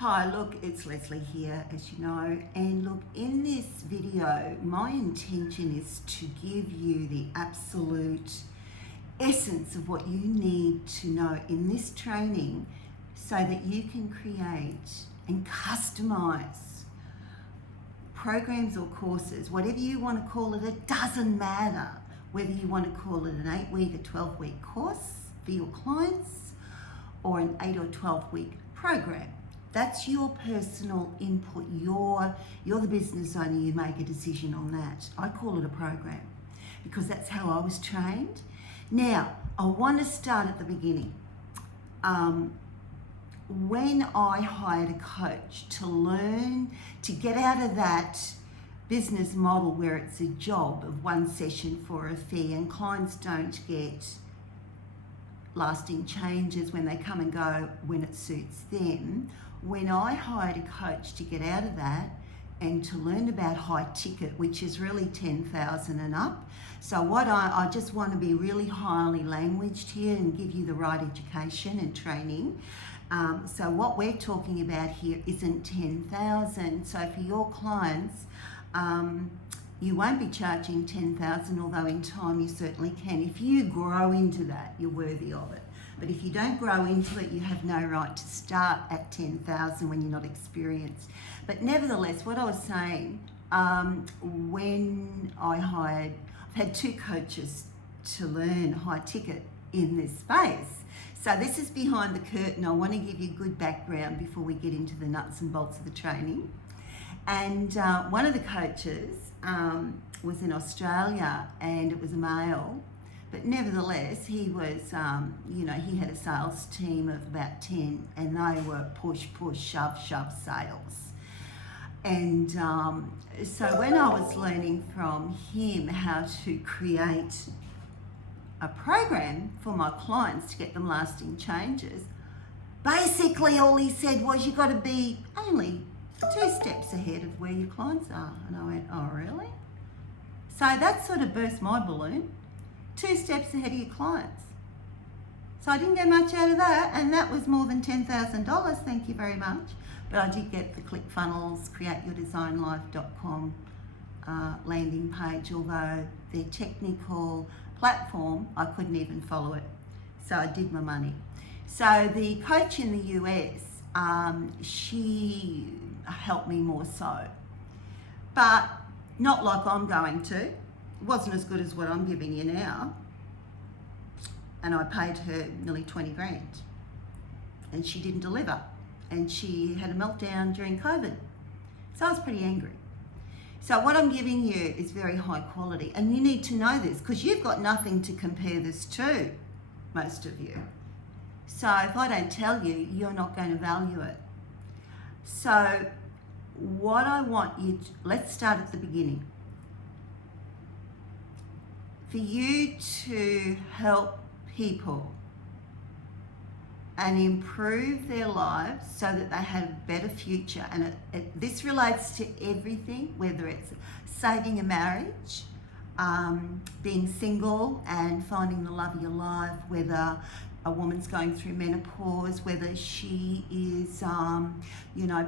Hi, look, it's Leslie here, as you know, and look, in this video, my intention is to give you the absolute essence of what you need to know in this training so that you can create and customize programs or courses, whatever you want to call it. It doesn't matter whether you want to call it an 8-week or 12-week course for your clients or an 8 or 12-week program. That's your personal input. You're the business owner, you make a decision on that. I call it a program because that's how I was trained. Now, I want to start at the beginning. When I hired a coach to learn, to get out of that business model where it's a job of one session for a fee and clients don't get lasting changes when they come and go when it suits them. When I hired a coach to get out of that and to learn about high ticket, which is really 10,000 and up. So what I just want to be really highly languaged here and give you the right education and training. So what we're talking about here isn't 10,000. So for your clients, you won't be charging 10,000, although in time you certainly can. If you grow into that, you're worthy of it. But if you don't grow into it, you have no right to start at 10,000 when you're not experienced. But nevertheless, what I was saying, when I hired, I've had 2 coaches to learn high ticket in this space. So this is behind the curtain. I want to give you good background before we get into the nuts and bolts of the training. And one of the coaches was in Australia, and it was a male. But nevertheless, he was, he had a sales team of about 10, and they were push, shove sales. And so when I was learning from him how to create a program for my clients to get them lasting changes, basically all he said was, you've got to be only 2 steps ahead of where your clients are. And I went, oh, really? So that sort of burst my balloon. 2 steps ahead of your clients. So I didn't get much out of that, and that was more than $10,000, thank you very much. But I did get the ClickFunnels, createyourdesignlife.com landing page, although their technical platform, I couldn't even follow it. So I did my money. So the coach in the US, she helped me more so. But not like I'm going to. It wasn't as good as what I'm giving you now. And I paid her nearly 20 grand. And she didn't deliver. And she had a meltdown during COVID. So I was pretty angry. So what I'm giving you is very high quality. And you need to know this because you've got nothing to compare this to, most of you. So if I don't tell you, you're not going to value it. So what I want you to, let's start at the beginning. For you to help people and improve their lives so that they have a better future, and this relates to everything, whether it's saving a marriage, being single and finding the love of your life, whether a woman's going through menopause, whether she is,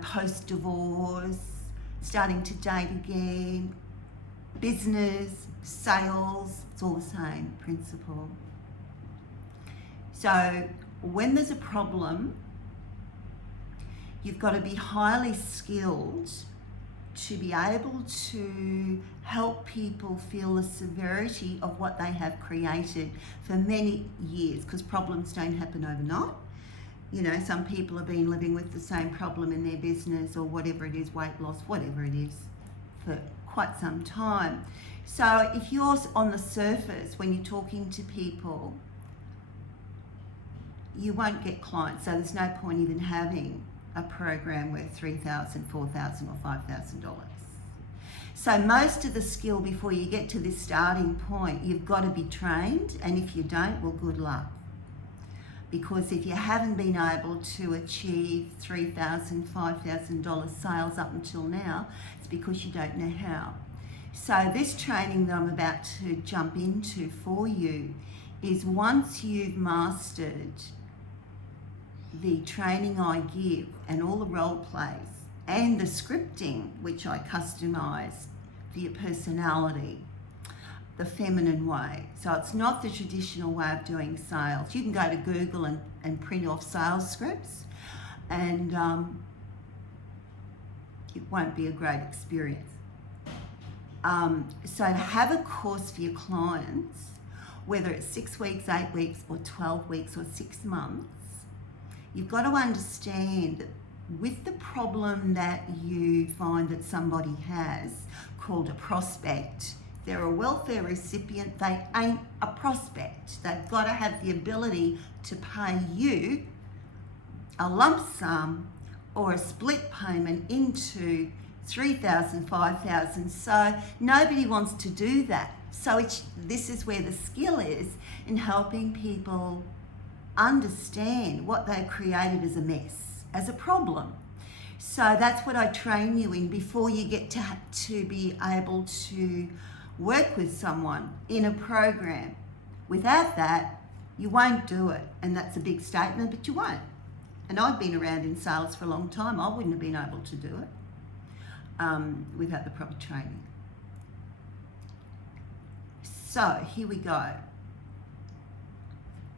post-divorce, starting to date again, business, sales, it's all the same principle. So when there's a problem, you've got to be highly skilled to be able to help people feel the severity of what they have created for many years, because problems don't happen overnight. You know, some people have been living with the same problem in their business or whatever it is, weight loss, whatever it is, for quite some time. So if you're on the surface, when you're talking to people, you won't get clients. So there's no point even having a program worth $3,000, $4,000 or $5,000. So most of the skill before you get to this starting point, you've got to be trained. And if you don't, well, good luck. Because if you haven't been able to achieve $3,000, $5,000 sales up until now, it's because you don't know how. So this training that I'm about to jump into for you is once you've mastered the training I give and all the role plays and the scripting, which I customise for your personality, the feminine way. So it's not the traditional way of doing sales. You can go to Google and print off sales scripts, and it won't be a great experience. So to have a course for your clients, whether it's 6 weeks, 8 weeks, or 12 weeks, or 6 months, you've got to understand that with the problem that you find that somebody has called a prospect, they're a welfare recipient, they ain't a prospect. They've got to have the ability to pay you a lump sum or a split payment into 3,000, 5,000. So nobody wants to do that. So this is where the skill is in helping people understand what they created as a mess, as a problem. So that's what I train you in before you get to be able to work with someone in a program. Without that, you won't do it. And that's a big statement, but you won't. And I've been around in sales for a long time. I wouldn't have been able to do it without the proper training. So here we go.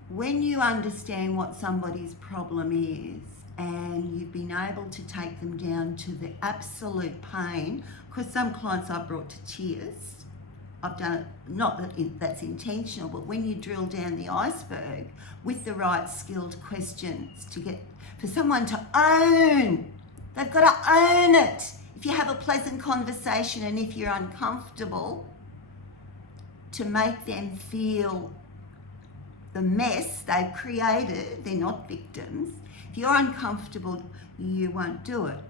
When you understand what somebody's problem is and you've been able to take them down to the absolute pain, because some clients I've brought to tears, I've done it, not that that's intentional, but when you drill down the iceberg with the right skilled questions to get for someone to own, they've got to own it. If you have a pleasant conversation and if you're uncomfortable, to make them feel the mess they've created, they're not victims. If you're uncomfortable, you won't do it.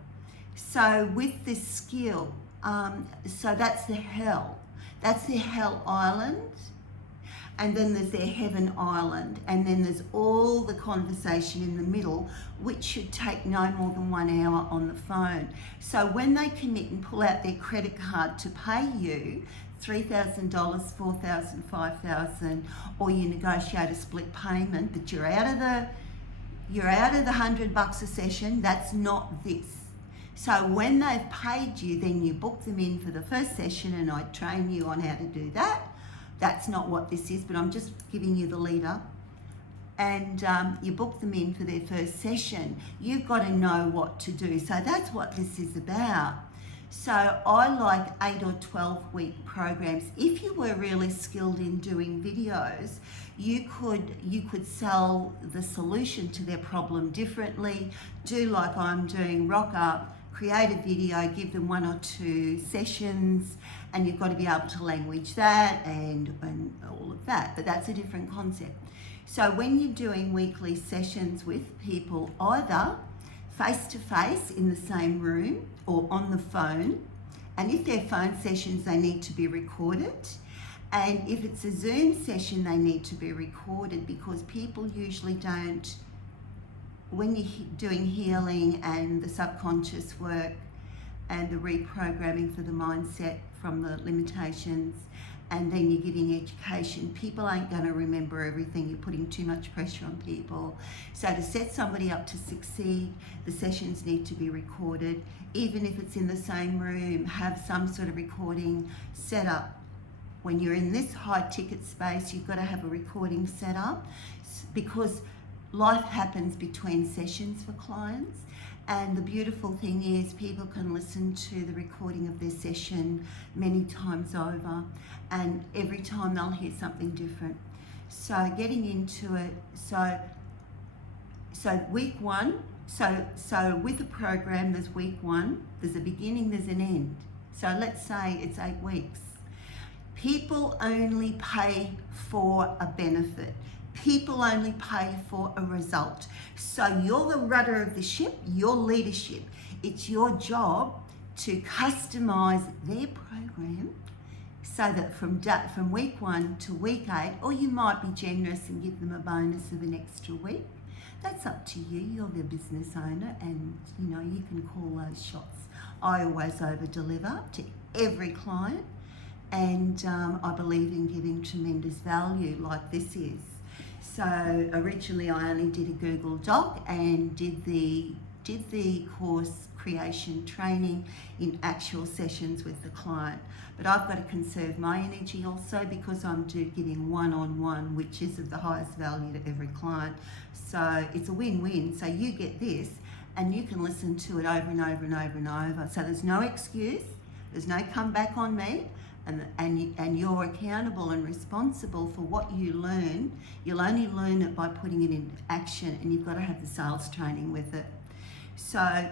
So with this skill, so that's the hell. That's their hell island. And then there's their heaven island. And then there's all the conversation in the middle, which should take no more than 1 hour on the phone. So when they commit and pull out their credit card to pay you $3,000, $4,000, $5,000, or you negotiate a split payment, but you're out of the $100 a session, that's not this. So when they've paid you, then you book them in for the first session and I train you on how to do that. That's not what this is, but I'm just giving you the lead up. And you book them in for their first session. You've got to know what to do. So that's what this is about. So I like 8 or 12 week programs. If you were really skilled in doing videos, you could sell the solution to their problem differently. Do like I'm doing, rock up, create a video, give them 1 or 2 sessions, and you've got to be able to language that and all of that. But that's a different concept. So when you're doing weekly sessions with people, either face-to-face in the same room or on the phone, and if they're phone sessions, they need to be recorded. And if it's a Zoom session, they need to be recorded because people usually don't, when you're doing healing and the subconscious work and the reprogramming for the mindset from the limitations, and then you're giving education, people ain't going to remember everything. You're putting too much pressure on people. So to set somebody up to succeed, the sessions need to be recorded. Even if it's in the same room, have some sort of recording set up. When you're in this high ticket space, you've got to have a recording set up because life happens between sessions for clients. And the beautiful thing is people can listen to the recording of their session many times over, and every time they'll hear something different. So getting into it, so week 1, so with a program there's week 1, there's a beginning, there's an end. So let's say it's 8 weeks. People only pay for a benefit. People only pay for a result. So you're the rudder of the ship, your leadership. It's your job to customize their program so that from week 1 to week 8, or you might be generous and give them a bonus of an extra week. That's up to you. You're the business owner and you can call those shots. I always over deliver to every client, and I believe in giving tremendous value like this is. So originally I only did a Google Doc and did the course creation training in actual sessions with the client. But I've got to conserve my energy also because I'm giving one-on-one, which is of the highest value to every client. So it's a win-win. So you get this and you can listen to it over and over and over and over. So there's no excuse, there's no come back on me. And you're accountable and responsible for what you learn. You'll only learn it by putting it into action, and you've got to have the sales training with it. So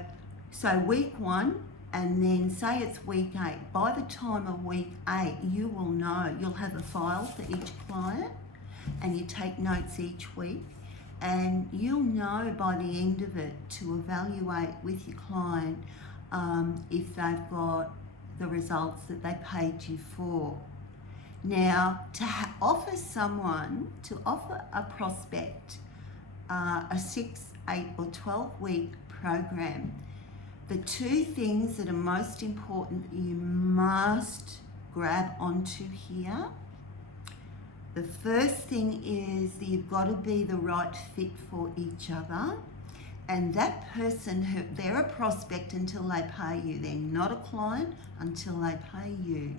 week 1, and then say it's week 8. By the time of week 8, you will know. You'll have a file for each client, and you take notes each week, and you'll know by the end of it to evaluate with your client if they've got the results that they paid you for. Now, to offer a prospect a 6, 8 or 12 week program, the 2 things that are most important that you must grab onto here. The first thing is that you've got to be the right fit for each other. And that person, they're a prospect until they pay you. They're not a client until they pay you.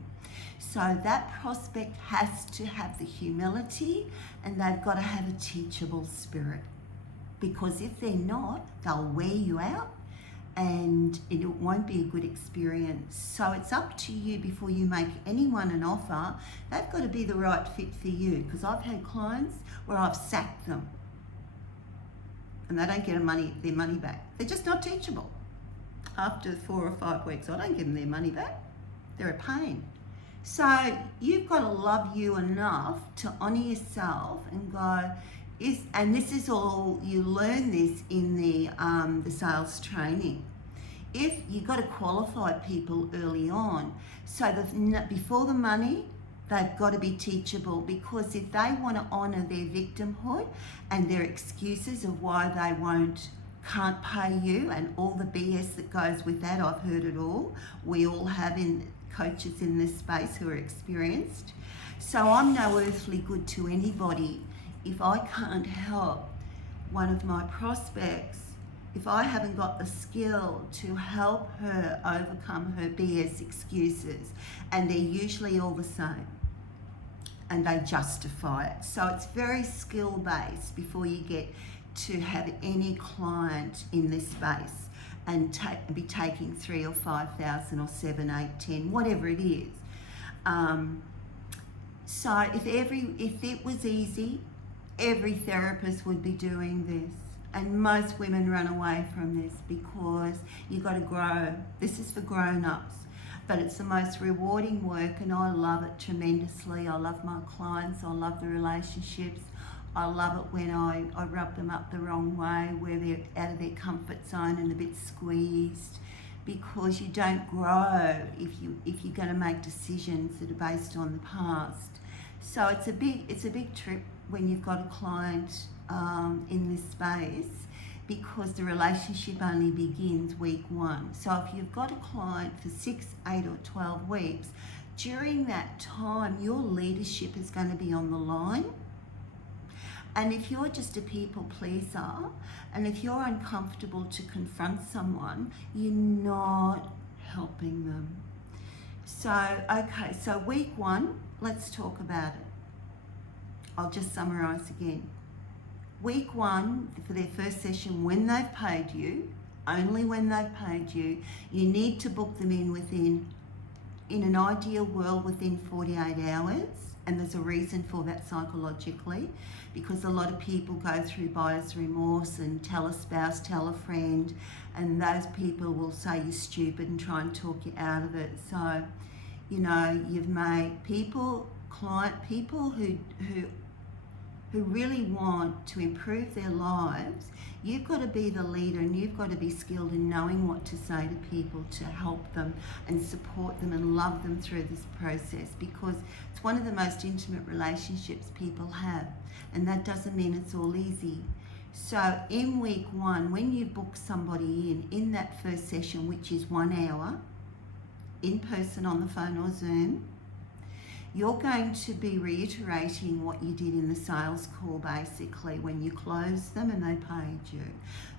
So that prospect has to have the humility and they've got to have a teachable spirit. Because if they're not, they'll wear you out and it won't be a good experience. So it's up to you before you make anyone an offer. They've got to be the right fit for you. Because I've had clients where I've sacked them and they don't get their money back. They're just not teachable. After 4 or 5 weeks, I don't give them their money back. They're a pain. So you've got to love you enough to honour yourself and go, and this is all, you learn this in the sales training. If you've got to qualify people early on, so before the money, they've got to be teachable, because if they want to honour their victimhood and their excuses of why they can't pay you and all the BS that goes with that, I've heard it all. We all have coaches in this space who are experienced. So I'm no earthly good to anybody if I can't help one of my prospects, if I haven't got the skill to help her overcome her BS excuses, and they're usually all the same. And they justify it. So it's very skill-based before you get to have any client in this space and be taking 3,000 or 5,000 or 7, 8, 10, whatever it is. So if it was easy, every therapist would be doing this. And most women run away from this because you've got to grow. This is for grown-ups. But it's the most rewarding work and I love it tremendously. I love my clients, I love the relationships. I love it when I rub them up the wrong way, where they're out of their comfort zone and a bit squeezed, because you don't grow if you're going to make decisions that are based on the past. So it's a big trip when you've got a client in this space, because the relationship only begins week 1. So if you've got a client for 6, 8 or 12 weeks, during that time your leadership is going to be on the line. And if you're just a people pleaser, and if you're uncomfortable to confront someone, you're not helping them. So, okay, so week 1, let's talk about it. I'll just summarise again. Week 1, for their first session, when they've paid you, only when they've paid you, you need to book them in an ideal world, within 48 hours. And there's a reason for that psychologically, because a lot of people go through buyer's remorse and tell a spouse, tell a friend, and those people will say you're stupid and try and talk you out of it. So, you've made people who really want to improve their lives. You've got to be the leader, and you've got to be skilled in knowing what to say to people to help them and support them and love them through this process, because it's one of the most intimate relationships people have, and that doesn't mean it's all easy. So in week 1, when you book somebody in that first session, which is 1 hour, in person, on the phone or Zoom, you're going to be reiterating what you did in the sales call basically when you closed them and they paid you.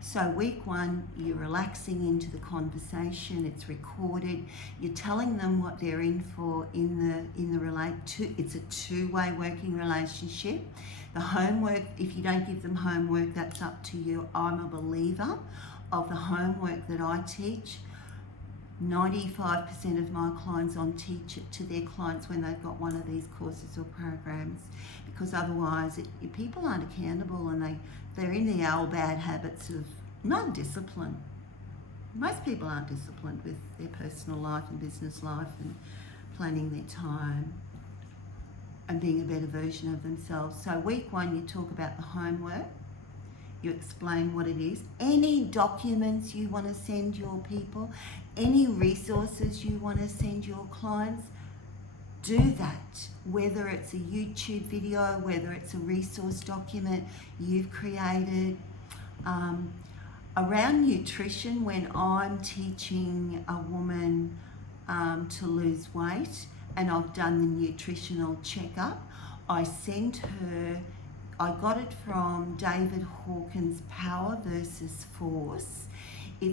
So week one, you're relaxing into the conversation, it's recorded, you're telling them what they're in for it's a two-way working relationship. The homework, if you don't give them homework, that's up to you. I'm a believer of the homework that I teach. 95% of my clients teach it to their clients when they've got one of these courses or programs, because otherwise people aren't accountable and they're in the old bad habits of non-discipline. Most people aren't disciplined with their personal life and business life and planning their time and being a better version of themselves. So week one, you talk about the homework. You explain what it is. Any documents you want to send your people, any resources you want to send your clients, do that. Whether it's a YouTube video, whether it's a resource document you've created. Around nutrition, when I'm teaching a woman to lose weight and I've done the nutritional checkup, I send her, I got it from David Hawkins' Power versus Force. Oh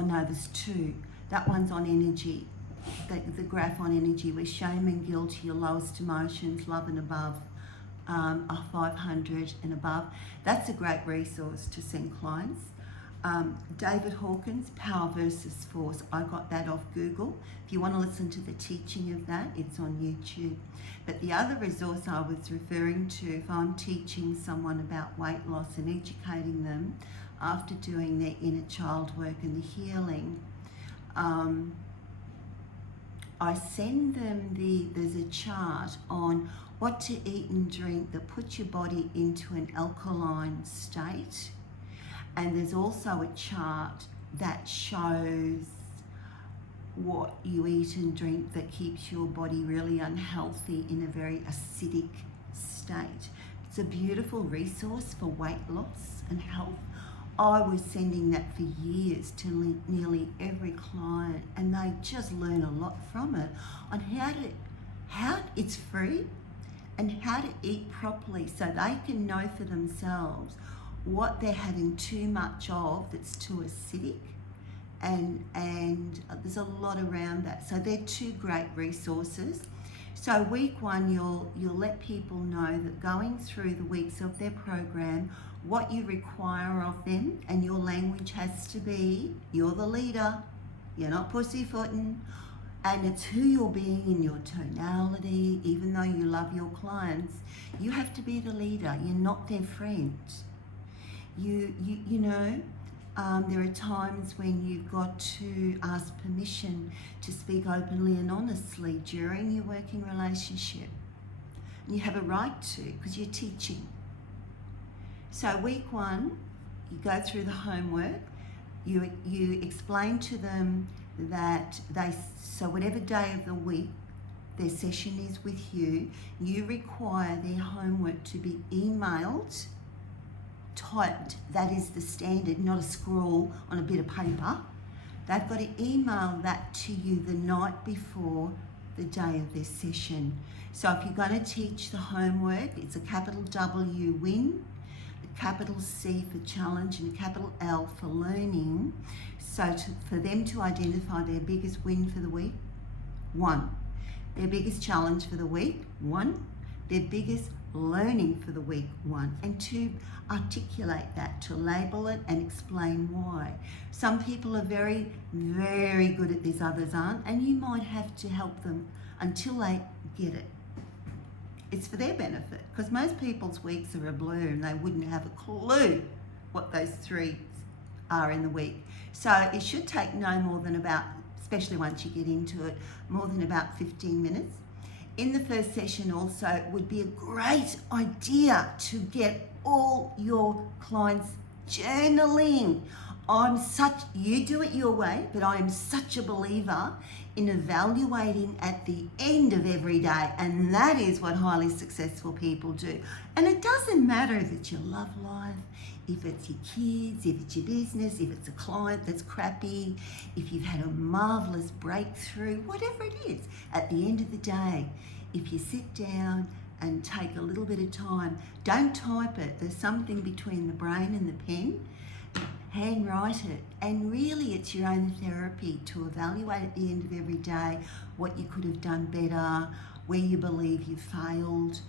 no, there's two. That one's on energy, the graph on energy, where shame and guilt are your lowest emotions, love and above are 500 and above. That's a great resource to send clients. David Hawkins, Power versus Force. I got that off Google. If you want to listen to the teaching of that, it's on YouTube. But the other resource I was referring to, if I'm teaching someone about weight loss and educating them after doing their inner child work and the healing, I send them there's a chart on what to eat and drink that puts your body into an alkaline state. And there's also a chart that shows what you eat and drink that keeps your body really unhealthy in a very acidic state. It's a beautiful resource for weight loss and health. I was sending that for years to nearly every client, and they just learn a lot from it on how it's free and how to eat properly so they can know for themselves what they're having too much of that's too acidic, and there's a lot around that. So they're two great resources. So week one, you'll let people know that going through the weeks of their program, what you require of them, and your language has to be, you're the leader, you're not pussyfooting, and it's who you're being in your tonality. Even though you love your clients, you have to be the leader. You're not their friend. There are times when you've got to ask permission to speak openly and honestly during your working relationship. And you have a right to, because you're teaching. So week one, you go through the homework, you explain to them that so whatever day of the week their session is with you, you require their homework to be emailed, typed. That is the standard, not a scrawl on a bit of paper. They've got to email that to you the night before the day of their session. So if you're going to teach the homework, it's a capital W, win, a capital C for challenge, and a capital L for learning. So for them to identify their biggest win for the week, 1. Their biggest challenge for the week, 1. Their biggest learning for the week, 1. And 2, articulate that, to label it and explain why. Some people are very, very good at this, others aren't, and you might have to help them until they get it. It's for their benefit, because most people's weeks are a blur and they wouldn't have a clue what those 3 are in the week. So it should take no more than about, especially once you get into it, more than about 15 minutes. In the first session also, it would be a great idea to get all your clients journaling. you do it your way, but I am such a believer in evaluating at the end of every day, and that is what highly successful people do. And it doesn't matter if it's your love life, if it's your kids, if it's your business, if it's a client that's crappy, if you've had a marvelous breakthrough, whatever it is, at the end of the day, if you sit down and take a little bit of time, don't type it. There's something between the brain and the pen. Handwrite it, and really it's your own therapy to evaluate at the end of every day what you could have done better, where you believe you failed,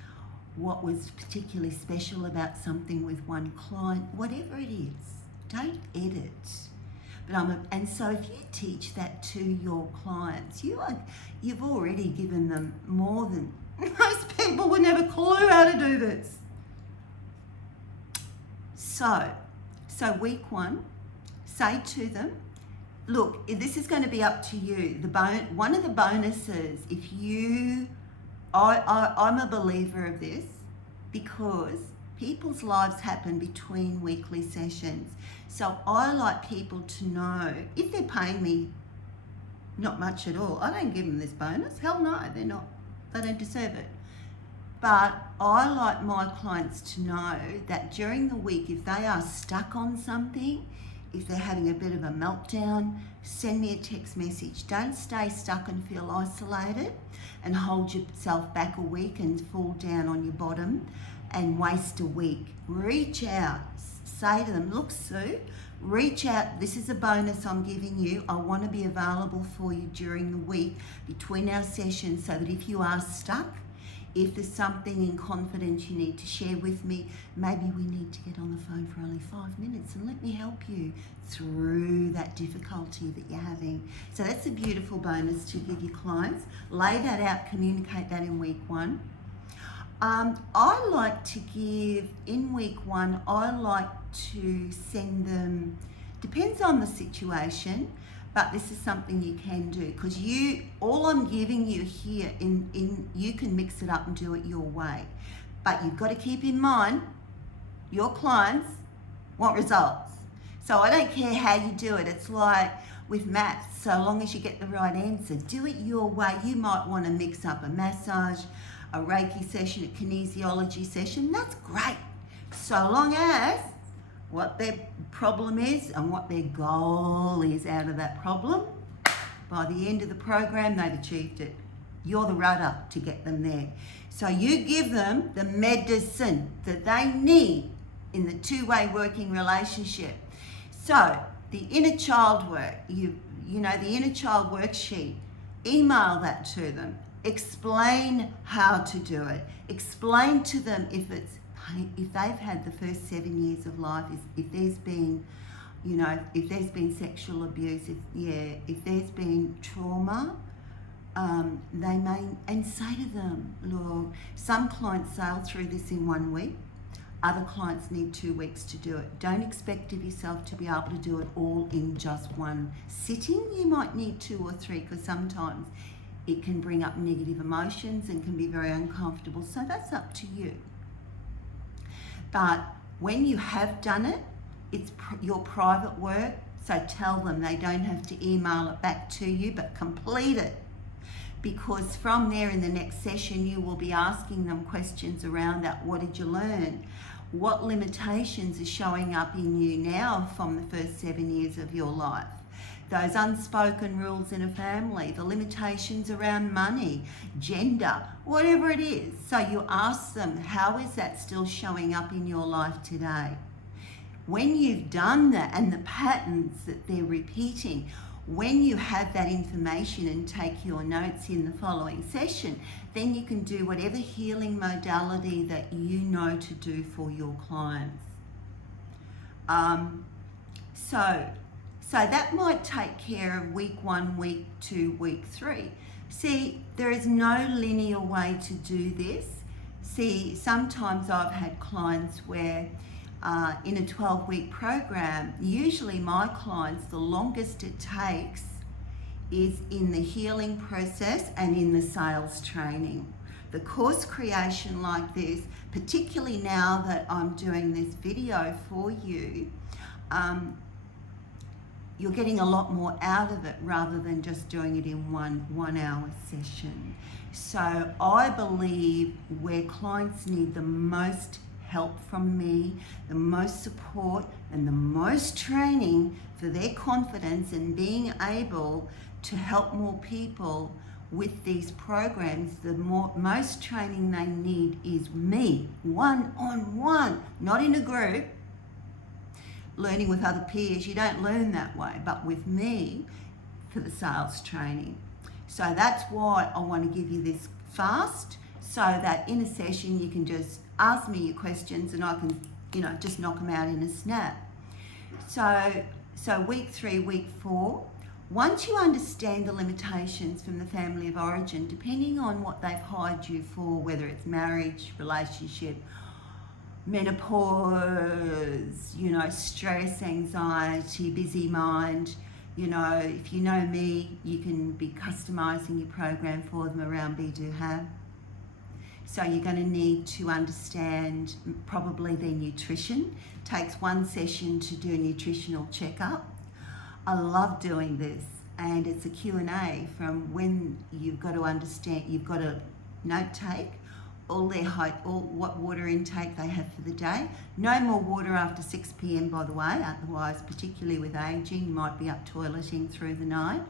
what was particularly special about something with one client, whatever it is. Don't edit. And so if you teach that to your clients, you've already given them more than most people would have a clue how to do this. So week 1, say to them, look, this is going to be up to you. One of the bonuses, I'm a believer of this because people's lives happen between weekly sessions. So I like people to know, if they're paying me not much at all, I don't give them this bonus. Hell no, they don't deserve it. But I like my clients to know that during the week, if they are stuck on something, if they're having a bit of a meltdown, send me a text message. Don't stay stuck and feel isolated and hold yourself back a week and fall down on your bottom and waste a week. Reach out. Say to them, look, Sue, reach out. This is a bonus I'm giving you. I want to be available for you during the week between our sessions so that if you are stuck, if there's something in confidence you need to share with me, maybe we need to get on the phone for only 5 minutes and let me help you through that difficulty that you're having. So that's a beautiful bonus to give your clients. Lay that out, communicate that in week 1. I like to give, in week 1, I like to send them, depends on the situation, but this is something you can do because all I'm giving you here, you can mix it up and do it your way. But you've got to keep in mind, your clients want results. So I don't care how you do it. It's like with maths, so long as you get the right answer, do it your way. You might want to mix up a massage, a Reiki session, a kinesiology session. That's great. So long as what their problem is and what their goal is out of that problem, by the end of the program, they've achieved it. You're the rudder to get them there. So you give them the medicine that they need in the two-way working relationship. So the inner child work, the inner child worksheet, email that to them. Explain how to do it. Explain to them if they've had the first 7 years of life, if there's been, if there's been sexual abuse, if there's been trauma, they may, and say to them, look, some clients sail through this in 1 week, other clients need 2 weeks to do it. Don't expect of yourself to be able to do it all in just one sitting. You might need 2 or 3 because sometimes it can bring up negative emotions and can be very uncomfortable. So that's up to you. But when you have done it, it's your private work. So tell them they don't have to email it back to you, but complete it. Because from there in the next session, you will be asking them questions around that. What did you learn? What limitations are showing up in you now from the first 7 years of your life? Those unspoken rules in a family, the limitations around money, gender, whatever it is. So you ask them, how is that still showing up in your life today? When you've done that and the patterns that they're repeating, when you have that information and take your notes in the following session, then you can do whatever healing modality that you know to do for your clients. So that might take care of week 1, week 2, week 3. See, there is no linear way to do this. See, sometimes I've had clients where in a 12-week program, usually my clients, the longest it takes is in the healing process and in the sales training. The course creation like this, particularly now that I'm doing this video for you, you're getting a lot more out of it rather than just doing it in one hour session. So I believe where clients need the most help from me, the most support and the most training for their confidence and being able to help more people with these programs, the most training they need is me, one-on-one, not in a group. Learning with other peers, you don't learn that way, but with me for the sales training. So that's why I want to give you this fast, so that in a session you can just ask me your questions and I can, just knock them out in a snap. So week 3, week 4, once you understand the limitations from the family of origin, depending on what they've hired you for, whether it's marriage, relationship, menopause, stress, anxiety, busy mind, if you know me, you can be customizing your program for them around be, do, have. So you're going to need to understand probably their nutrition. It takes one session to do a nutritional checkup. I love doing this, and it's a Q&A from when you've got to understand, you've got to note take all their height, what water intake they have for the day. No more water after 6 p.m, by the way, otherwise, particularly with aging, you might be up toileting through the night.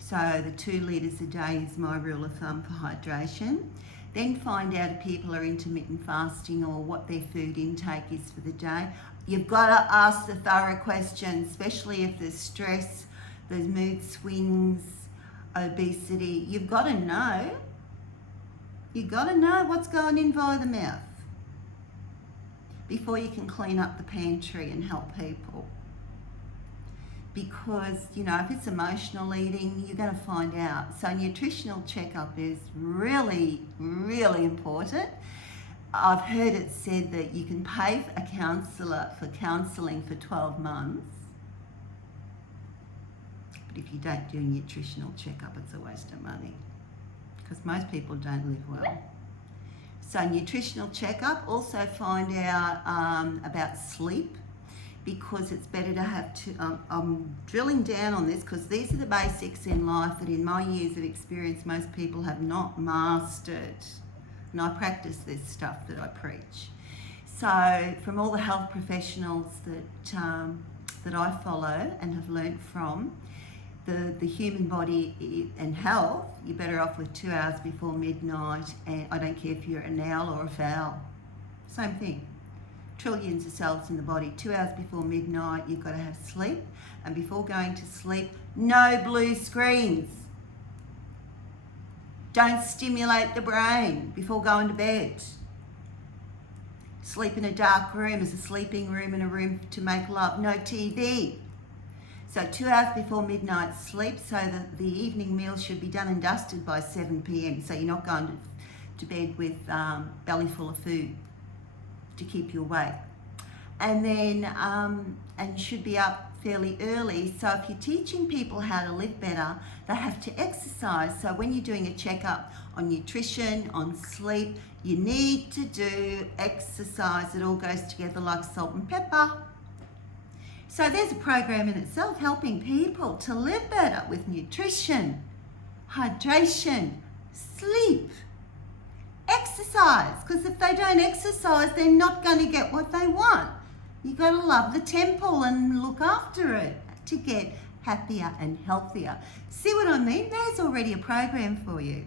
So the 2 litres a day is my rule of thumb for hydration. Then find out if people are intermittent fasting or what their food intake is for the day. You've got to ask the thorough questions, especially if there's stress, there's mood swings, obesity. You've got to know. You've got to know what's going in via the mouth before you can clean up the pantry and help people. Because, if it's emotional eating, you're going to find out. So nutritional checkup is really, really important. I've heard it said that you can pay a counsellor for counselling for 12 months. But if you don't do a nutritional checkup, it's a waste of money. Because most people don't live well. So nutritional checkup, also find out about sleep, because it's better to have I'm drilling down on this because these are the basics in life that in my years of experience most people have not mastered. And I practice this stuff that I preach. So from all the health professionals that I follow and have learnt from, the human body and health, you're better off with 2 hours before midnight, and I don't care if you're an owl or a fowl. Same thing. Trillions of cells in the body. 2 hours before midnight, you've got to have sleep. And before going to sleep, no blue screens. Don't stimulate the brain before going to bed. Sleep in a dark room is a sleeping room and a room to make love. No TV. So 2 hours before midnight sleep, so that the evening meal should be done and dusted by 7 p.m. So you're not going to bed with belly full of food to keep you awake. And then, and you should be up fairly early. So if you're teaching people how to live better, they have to exercise. So when you're doing a checkup on nutrition, on sleep, you need to do exercise. It all goes together like salt and pepper. So there's a program in itself helping people to live better with nutrition, hydration, sleep, exercise, because if they don't exercise, they're not going to get what they want. You've got to love the temple and look after it to get happier and healthier. See what I mean? There's already a program for you.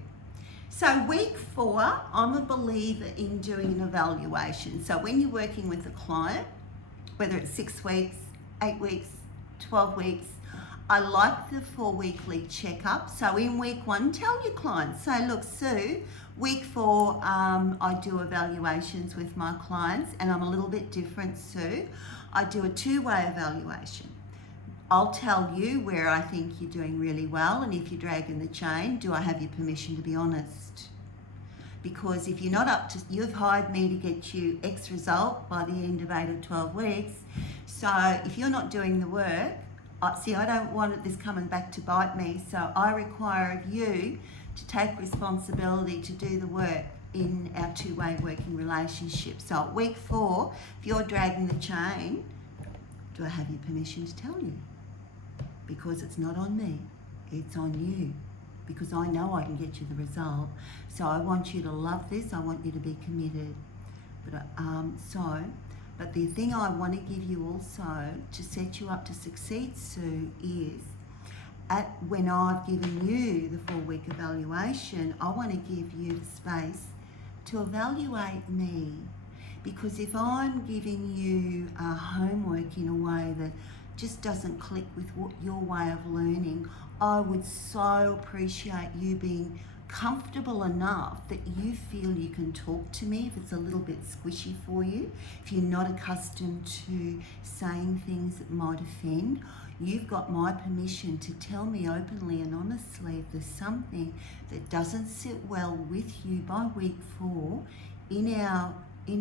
So week 4, I'm a believer in doing an evaluation. So when you're working with a client, whether it's 6 weeks, 8 weeks, 12 weeks, I like the 4 weekly checkup. So in week 1, tell your clients, say, look, Sue, week 4, I do evaluations with my clients, and I'm a little bit different, Sue. I do a 2-way evaluation. I'll tell you where I think you're doing really well, and if you're dragging the chain, do I have your permission to be honest? Because if you're not up to, you've hired me to get you X result by the end of 8 or 12 weeks. So if you're not doing the work, I don't want this coming back to bite me. So I require of you to take responsibility to do the work in our 2-way working relationship. So at week 4, if you're dragging the chain, do I have your permission to tell you? because it's not on me, it's on you, because I know I can get you the result. So I want you to love this, I want you to be committed. But the thing I want to give you also to set you up to succeed, Sue, is when I've given you the 4-week evaluation, I want to give you the space to evaluate me. Because if I'm giving you homework in a way that just doesn't click with your way of learning, I would so appreciate you being comfortable enough that you feel you can talk to me if it's a little bit squishy for you, if you're not accustomed to saying things that might offend. You've got my permission to tell me openly and honestly if there's something that doesn't sit well with you by week 4 in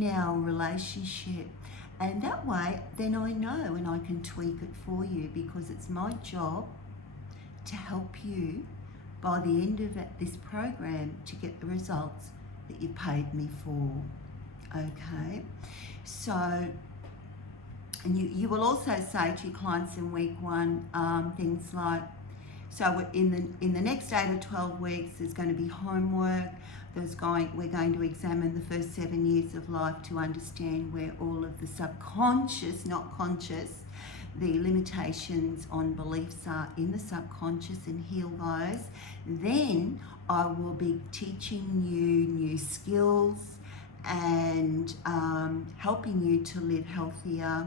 our relationship. And that way, then I know and I can tweak it for you, because it's my job to help you by the end of this program to get the results that you paid me for. Okay? So, and you will also say to your clients in week 1 things like, so in the next 8 or 12 weeks, there's going to be homework. We're going to examine the first 7 years of life to understand where all of the subconscious, not conscious, the limitations on beliefs are in the subconscious, and heal those. Then I will be teaching you new skills and helping you to live healthier,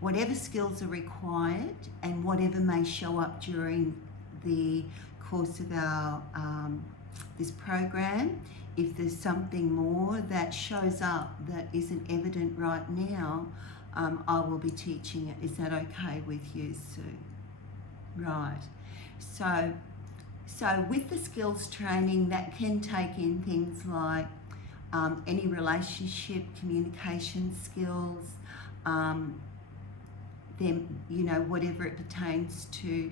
whatever skills are required and whatever may show up during the course of our this program. If there's something more that shows up that isn't evident right now, I will be teaching it. Is that okay with you, Sue? Right. So with the skills training, that can take in things like any relationship, communication skills, then, whatever it pertains to,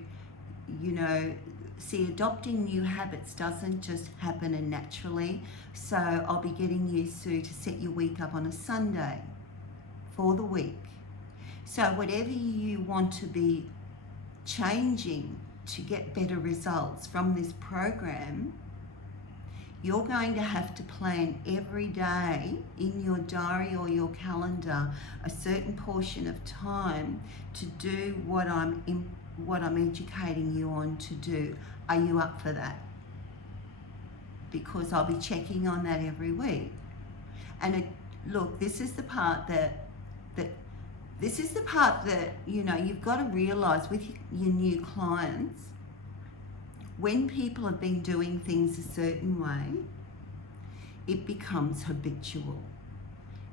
see, adopting new habits doesn't just happen and naturally. So I'll be getting you, Sue, to set your week up on a Sunday for the week. So whatever you want to be changing to get better results from this program, you're going to have to plan every day in your diary or your calendar a certain portion of time to do what I'm educating you on to do. Are you up for that? Because I'll be checking on that every week. And look, this is the part that you've got to realize with your new clients, when people have been doing things a certain way, it becomes habitual.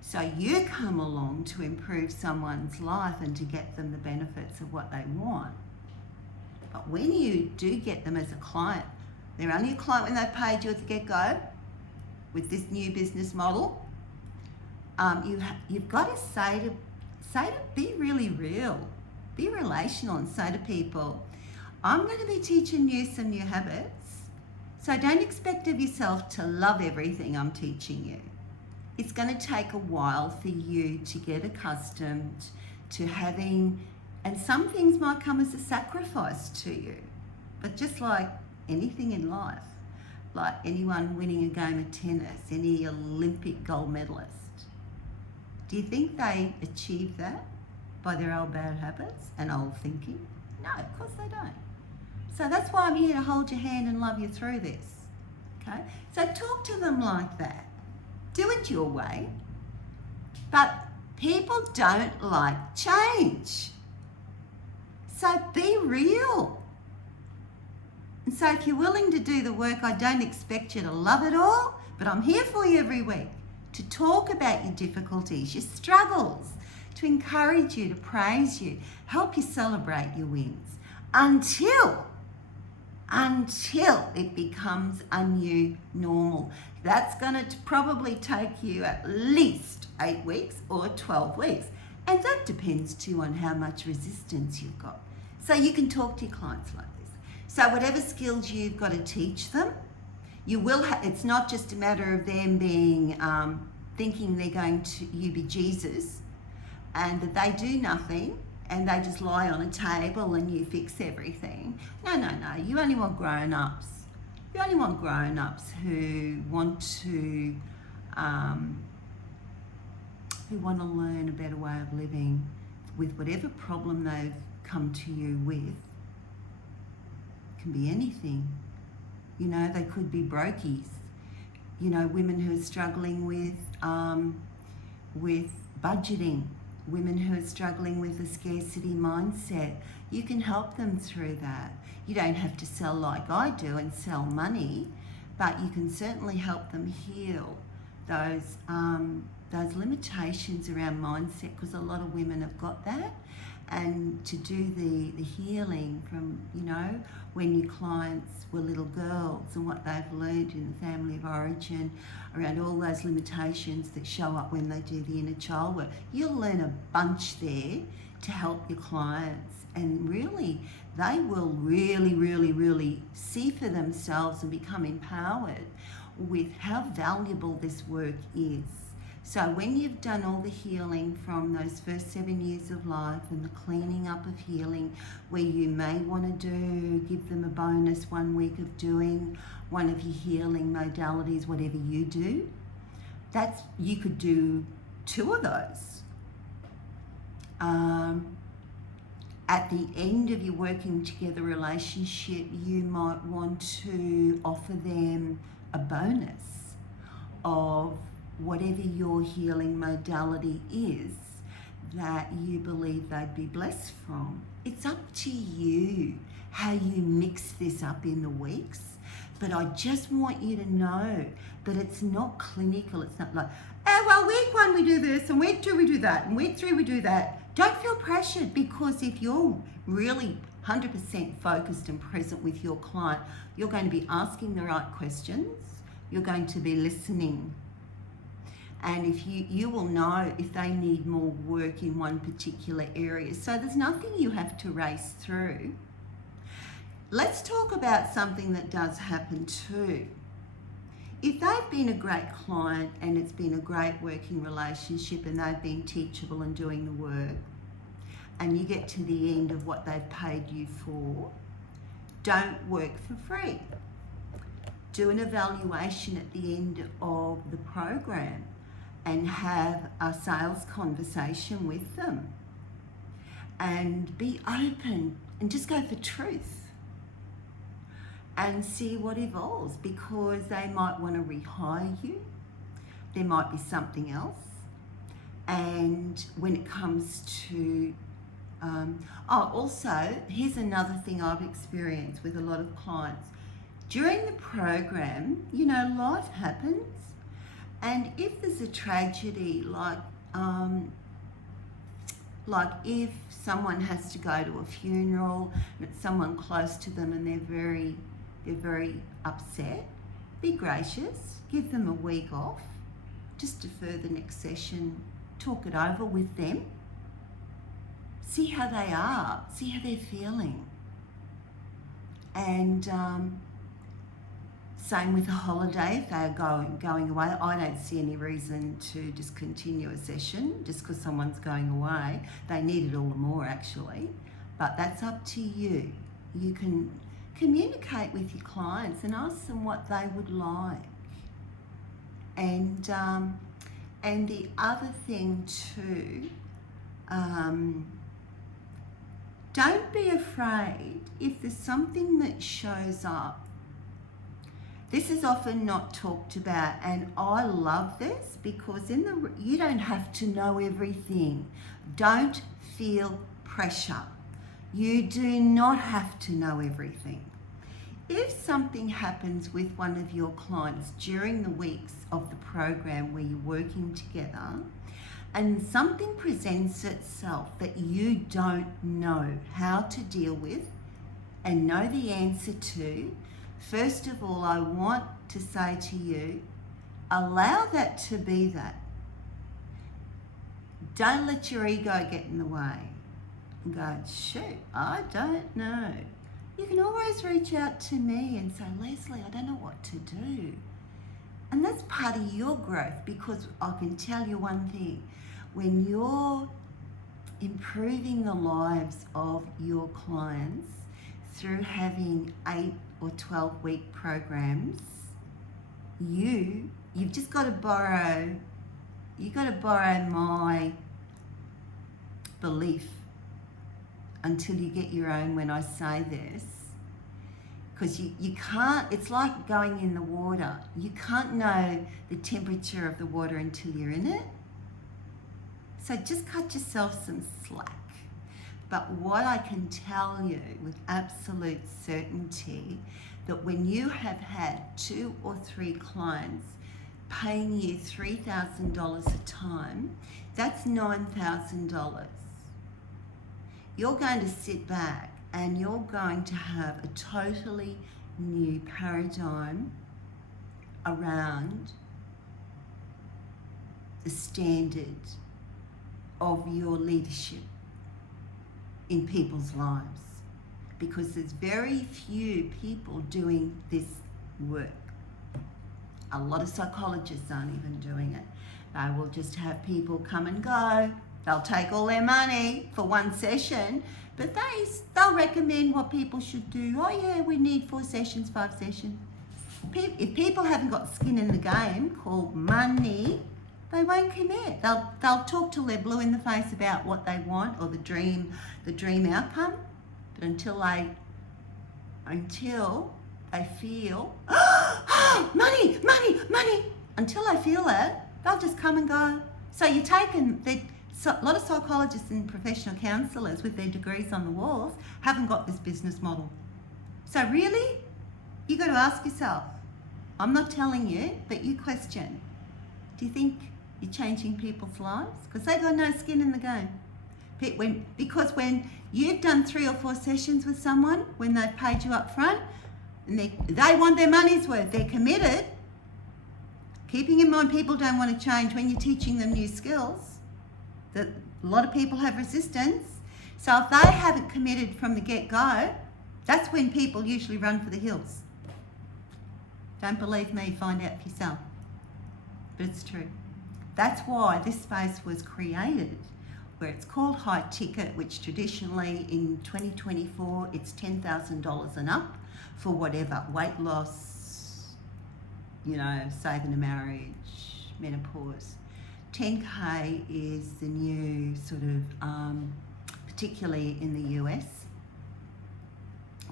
So you come along to improve someone's life and to get them the benefits of what they want. But when you do get them as a client, they're only a client when they've paid you at the get-go with this new business model. You've got to say to be really real, be relational, and say to people, I'm going to be teaching you some new habits, so don't expect of yourself to love everything I'm teaching you. It's going to take a while for you to get accustomed to having, and some things might come as a sacrifice to you, but just like anything in life, like anyone winning a game of tennis, any Olympic gold medalist, do you think they achieve that by their old bad habits and old thinking? No, of course they don't. So that's why I'm here to hold your hand and love you through this. Okay? So talk to them like that. Do it your way. But people don't like change. So be real. And so if you're willing to do the work, I don't expect you to love it all, but I'm here for you every week to talk about your difficulties, your struggles, to encourage you, to praise you, help you celebrate your wins until it becomes a new normal. That's going to probably take you at least 8 weeks or 12 weeks. And that depends too on how much resistance you've got. So you can talk to your clients like this. So whatever skills you've got to teach them, you will it's not just a matter of them being thinking they're going to you be Jesus and that they do nothing and they just lie on a table and you fix everything. No. You only want grown-ups. You only want grown-ups who want to learn a better way of living with whatever problem they've come to you with. It can be anything. You know, they could be brokies. You know, women who are struggling with budgeting, women who are struggling with a scarcity mindset. You can help them through that. You don't have to sell like I do and sell money, but you can certainly help them heal those limitations around mindset, because a lot of women have got that. And to do the healing from, you know, when your clients were little girls and what they've learned in the family of origin around all those limitations that show up when they do the inner child work. You'll learn a bunch there to help your clients, and really they will really see for themselves and become empowered with how valuable this work is. So when you've done all the healing from those first 7 years of life and the cleaning up of healing, where you may want to give them a bonus 1 week of doing one of your healing modalities, whatever you do, you could do 2 of those. At the end of your working together relationship, you might want to offer them a bonus of whatever your healing modality is that you believe they'd be blessed from. It's up to you how you mix this up in the weeks, but I just want you to know that it's not clinical. It's not like, oh, well, week 1 we do this, and week 2 we do that, and week 3 we do that. Don't feel pressured, because if you're really 100% focused and present with your client, you're going to be asking the right questions, you're going to be listening. And if you will know if they need more work in one particular area. So there's nothing you have to race through. Let's talk about something that does happen too. If they've been a great client and it's been a great working relationship and they've been teachable and doing the work, and you get to the end of what they've paid you for, don't work for free. Do an evaluation at the end of the program and have a sales conversation with them, and be open and just go for truth and see what evolves, because they might want to rehire you. There might be something else. And when it comes to also, here's another thing I've experienced with a lot of clients. During the program, you know, life happens. And if there's a tragedy, like if someone has to go to a funeral and it's someone close to them and they're very upset, be gracious, give them a week off, just defer the next session, talk it over with them, see how they are, see how they're feeling. And same with a holiday. If they're going away, I don't see any reason to discontinue a session just because someone's going away. They need it all the more, actually. But that's up to you. You can communicate with your clients and ask them what they would like. And the other thing too, don't be afraid if there's something that shows up. This is often not talked about, and I love this because you don't have to know everything. Don't feel pressure. You do not have to know everything. If something happens with one of your clients during the weeks of the program where you're working together, and something presents itself that you don't know how to deal with and know the answer to, first of all, I want to say to you, allow that to be that. Don't let your ego get in the way and go, shoot, I don't know. You can always reach out to me and say, Leslie, I don't know what to do. And that's part of your growth, because I can tell you one thing, when you're improving the lives of your clients through having 8 or 12-week programs. You've just got to borrow my belief until you get your own when I say this. Because you can't, it's like going in the water. You can't know the temperature of the water until you're in it. So just cut yourself some slack. But what I can tell you with absolute certainty, that when you have had 2 or 3 clients paying you $3,000 a time, that's $9,000. You're going to sit back and you're going to have a totally new paradigm around the standard of your leadership in people's lives, because there's very few people doing this work. A lot of psychologists aren't even doing it. They will just have people come and go. They'll take all their money for one session, but they'll recommend what people should do. Oh yeah, we need 4 sessions, 5 sessions. If people haven't got skin in the game called money, they won't commit. They'll talk till they're blue in the face about what they want or the dream outcome, but until they feel money, until they feel it, they'll just come and go. So you're taking a lot of psychologists and professional counsellors with their degrees on the walls haven't got this business model. So really, you got to ask yourself, I'm not telling you, but you question, do you think you're changing people's lives? Because they've got no skin in the game. Because when you've done 3 or 4 sessions with someone, when they've paid you up front, and they want their money's worth, they're committed. Keeping in mind, people don't want to change when you're teaching them new skills. That a lot of people have resistance. So if they haven't committed from the get-go, that's when people usually run for the hills. Don't believe me, find out for yourself. But it's true. That's why this space was created, where it's called high ticket, which traditionally in 2024, it's $10,000 and up for whatever, weight loss, saving a marriage, menopause. 10K is the new sort of, particularly in the US,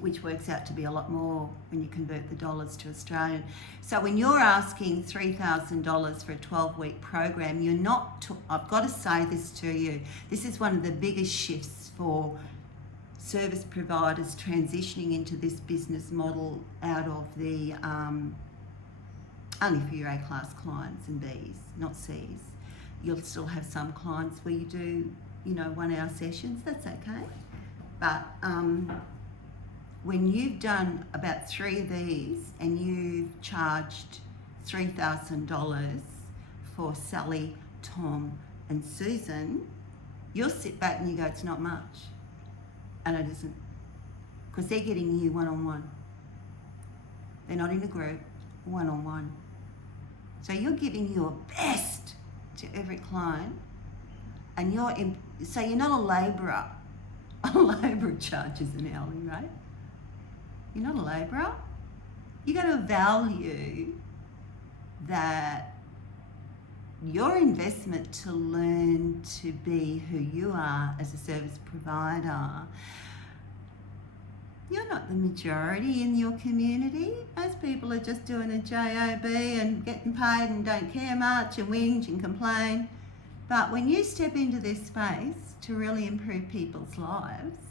which works out to be a lot more when you convert the dollars to Australian. So when you're asking $3,000 for a 12-week program, you're not, I've got to say this to you, this is one of the biggest shifts for service providers transitioning into this business model out of the, only for your A-class clients and Bs, not Cs. You'll still have some clients where you do, 1-hour sessions, that's okay. But when you've done about 3 of these and you've charged $3,000 for Sally, Tom and Susan, you'll sit back and you go, it's not much. And it isn't. Because they're getting you one-on-one. They're not in a group, one-on-one. So you're giving your best to every client, and so you're not a labourer. A labourer charges an hourly rate. You're not a labourer. You got to value that your investment to learn to be who you are as a service provider. You're not the majority in your community. Most people are just doing a job and getting paid and don't care much and whinge and complain. But when you step into this space to really improve people's lives,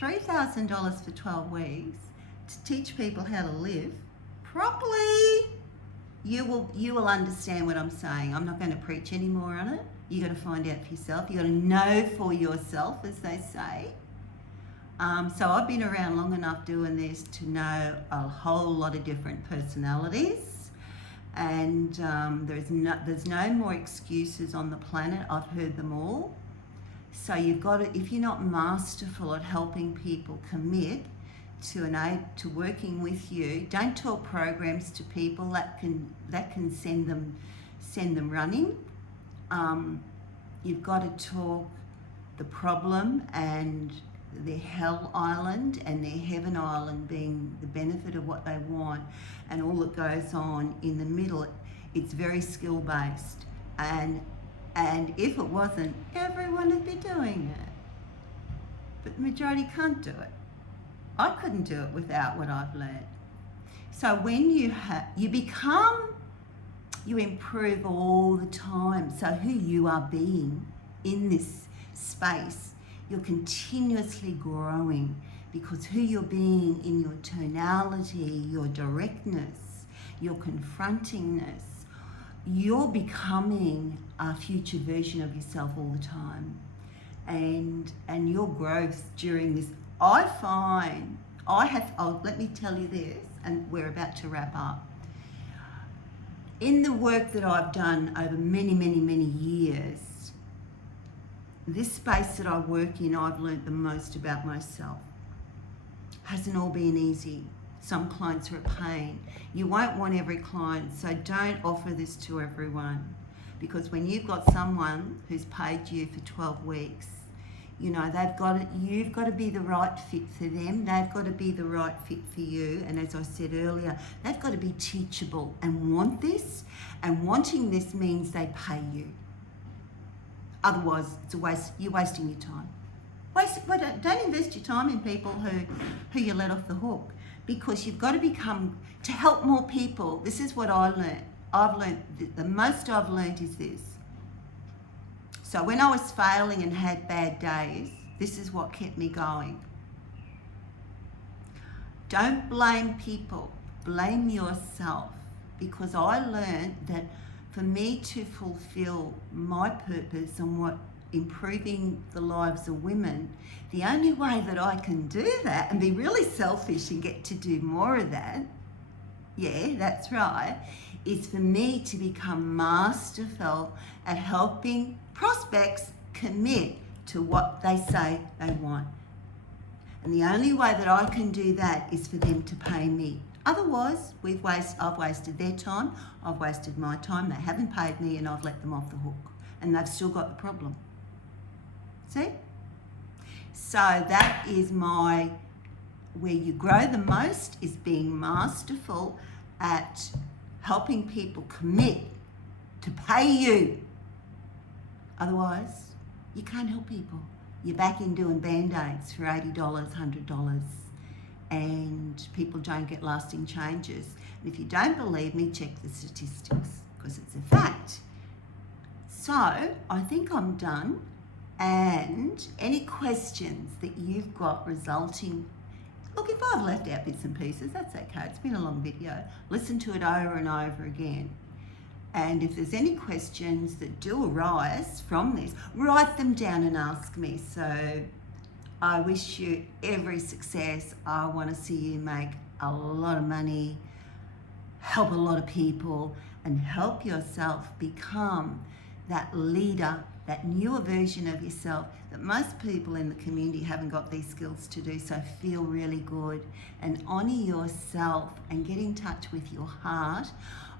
$3,000 for 12 weeks to teach people how to live properly, you will understand what I'm saying. I'm not going to preach any more on it. You got to find out for yourself. You got to know for yourself, as they say. So I've been around long enough doing this to know a whole lot of different personalities, and there's no more excuses on the planet. I've heard them all. So you've got to, if you're not masterful at helping people commit to working with you, don't talk programs to people that can send them running. You've got to talk the problem and their hell island and their heaven island being the benefit of what they want, and all that goes on in the middle. It's very skill based, and if it wasn't, everyone would be doing it, but the majority can't do it. I couldn't do it without what I've learned. So when you improve all the time. So who you are being in this space, you're continuously growing, because who you're being in your tonality, your directness, your confrontingness, you're becoming a future version of yourself all the time. And your growth during this, let me tell you this, and we're about to wrap up. In the work that I've done over many, many, many years, this space that I work in, I've learnt the most about myself. Hasn't all been easy. Some clients are a pain. You won't want every client, so don't offer this to everyone. Because when you've got someone who's paid you for 12 weeks, you know, you've got to be the right fit for them. They've got to be the right fit for you. And as I said earlier, they've got to be teachable and want this. And wanting this means they pay you. Otherwise, it's a waste. You're wasting your time. Don't invest your time in people who you let off the hook, because you've got to help more people. This is what I learned. I've learned, the most I've learned is this. So when I was failing and had bad days, this is what kept me going. Don't blame people, blame yourself. Because I learned that for me to fulfill my purpose and what improving the lives of women, the only way that I can do that and be really selfish and get to do more of that, yeah, that's right, is for me to become masterful at helping prospects commit to what they say they want. And the only way that I can do that is for them to pay me. Otherwise, I've wasted their time, I've wasted my time, they haven't paid me, and I've let them off the hook. And they've still got the problem. See? So that is where you grow the most, is being masterful at helping people commit to pay you. Otherwise, you can't help people. You're back in doing Band-Aids for $80, $100, and people don't get lasting changes. And if you don't believe me, check the statistics, because it's a fact. So I think I'm done. And any questions that you've got resulting, look, if I've left out bits and pieces, that's okay. It's been a long video. Listen to it over and over again. And if there's any questions that do arise from this, write them down and ask me. So I wish you every success. I want to see you make a lot of money, help a lot of people, and help yourself become that leader, that newer version of yourself that most people in the community haven't got these skills to do. So feel really good and honour yourself and get in touch with your heart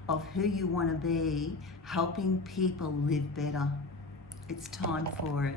of who you want to be, helping people live better. It's time for it.